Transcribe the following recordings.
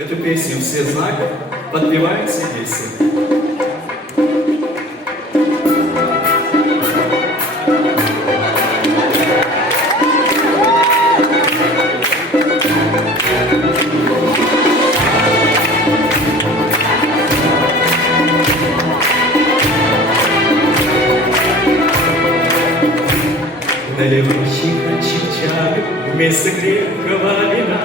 Эту песню все знают, подпевайте весело. Наливайщика чик-чак вместо крепкого вина,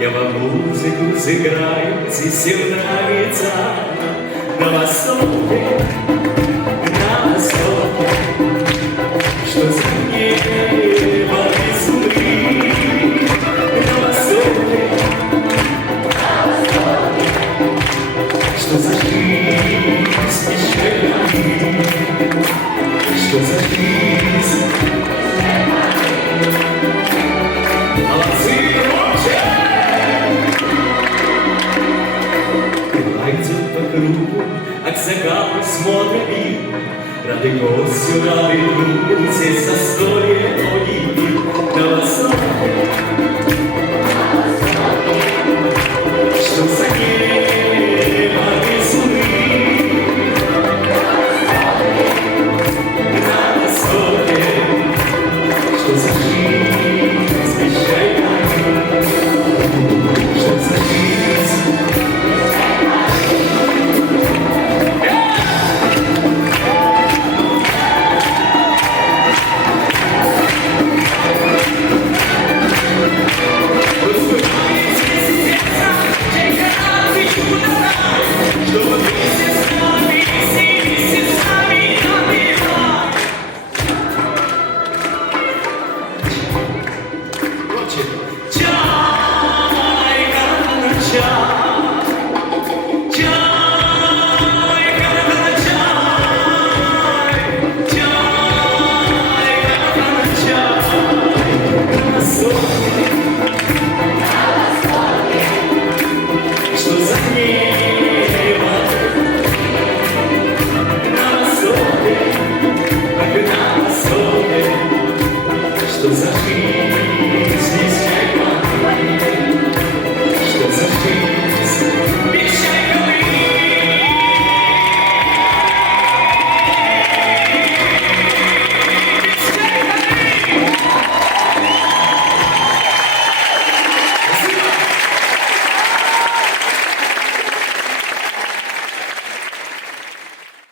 я вам музыку сыграю, здесь всем нравится. На востоке, что за небо весны. На востоке, что за жизнь печальна, что за жизнь. Молодцы, громче! Крыла идет по кругу, а к закату смотрит мир. Рады гостю, рады другу, здесь застолье огни. На востоке, что за небо весны. На востоке, что за жизнь печальна, что за жизнь. Что за жизнь?